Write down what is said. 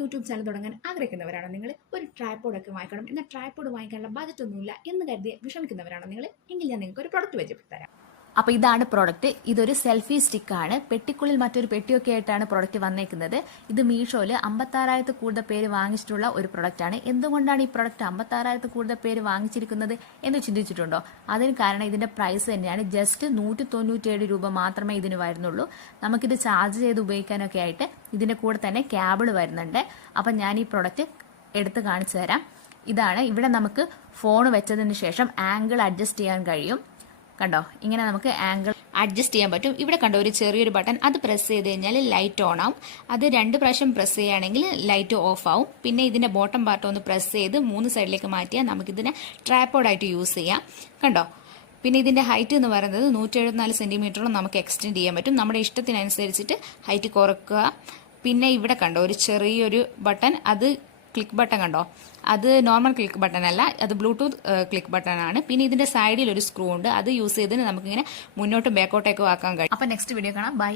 YouTube channel തുടങ്ങാൻ ആഗ്രഹിക്കുന്നവരാണോ നിങ്ങൾ? ഒരു ട്രൈപോഡൊക്കെ വാങ്ങിക്കണം, എന്നാൽ ട്രൈപോഡ് വാങ്ങിക്കാനുള്ള ബജറ്റ് ഒന്നുമില്ല എന്ന് കരുതി വിഷമിക്കുന്നവരാണോ നിങ്ങൾ? എങ്കിൽ ഞാൻ നിങ്ങൾക്ക് ഒരു പ്രൊഡക്റ്റ് പരിചയപ്പെടുത്തി തരാം. അപ്പോൾ ഇതാണ് പ്രോഡക്റ്റ്. ഇതൊരു സെൽഫി സ്റ്റിക്കാണ്. പെട്ടിക്കുള്ളിൽ മറ്റൊരു പെട്ടിയൊക്കെ ആയിട്ടാണ് പ്രോഡക്റ്റ് വന്നേക്കുന്നത്. ഇത് മീഷോയിൽ 56,000 കൂടുതൽ പേര് വാങ്ങിച്ചിട്ടുള്ള ഒരു പ്രൊഡക്റ്റാണ്. എന്തുകൊണ്ടാണ് ഈ പ്രൊഡക്റ്റ് 56,000 കൂടുതൽ പേര് വാങ്ങിച്ചിരിക്കുന്നത് എന്ന് ചിന്തിച്ചിട്ടുണ്ടോ? അതിന് കാരണം ഇതിന്റെ പ്രൈസ് തന്നെയാണ്. ജസ്റ്റ് 197 രൂപ മാത്രമേ ഇതിന് വരുന്നുള്ളൂ. നമുക്കിത് ചാർജ് ചെയ്ത് ഉപയോഗിക്കാനൊക്കെ ആയിട്ട് ഇതിന്റെ കൂടെ തന്നെ കേബിൾ വരുന്നുണ്ട്. അപ്പം ഞാൻ ഈ പ്രൊഡക്റ്റ് എടുത്ത് കാണിച്ചു തരാം. ഇതാണ്. ഇവിടെ നമുക്ക് ഫോൺ വെച്ചതിന് ശേഷം ആംഗിൾ അഡ്ജസ്റ്റ് ചെയ്യാൻ കഴിയും. കണ്ടോ, ഇങ്ങനെ നമുക്ക് ആംഗിൾ അഡ്ജസ്റ്റ് ചെയ്യാൻ പറ്റും. ഇവിടെ കണ്ടോ ഒരു ചെറിയൊരു ബട്ടൺ, അത് പ്രസ് ചെയ്ത് കഴിഞ്ഞാൽ ലൈറ്റ് ഓൺ ആവും. അത് 2 പ്രാവശ്യം പ്രസ് ചെയ്യുകയാണെങ്കിൽ ലൈറ്റ് ഓഫ് ആവും. പിന്നെ ഇതിന്റെ ബോട്ടം പാർട്ട് ഒന്ന് പ്രസ് ചെയ്ത് 3 സൈഡിലേക്ക് മാറ്റിയാൽ നമുക്കിതിനെ ട്രൈപോഡായിട്ട് യൂസ് ചെയ്യാം. കണ്ടോ, പിന്നെ ഇതിന്റെ ഹൈറ്റ് എന്ന് പറയുന്നത് 174 സെന്റിമീറ്ററോളം നമുക്ക് എക്സ്റ്റെൻഡ് ചെയ്യാൻ പറ്റും. നമ്മുടെ ഇഷ്ടത്തിനനുസരിച്ചിട്ട് ഹൈറ്റ് കുറക്കുക. പിന്നെ ഇവിടെ കണ്ടോ ഒരു ചെറിയൊരു ബട്ടൺ, അത് ക്ലിക്ക് ബട്ടൺ കണ്ടോ, അത് നോർമൽ ക്ലിക്ക് ബട്ടൺ അല്ല, അത് ബ്ലൂടൂത്ത് ക്ലിക്ക് ബട്ടൺ ആണ്. പിന്നെ ഇതിന്റെ സൈഡിൽ ഒരു സ്ക്രൂ ഉണ്ട്, അത് യൂസ് ചെയ്ത് നമുക്കിങ്ങനെ മുന്നോട്ടും ബാക്കോട്ടേക്കും ആക്കാൻ കഴിയും. അപ്പൊ നെക്സ്റ്റ് വീഡിയോ കാണാം. ബൈ.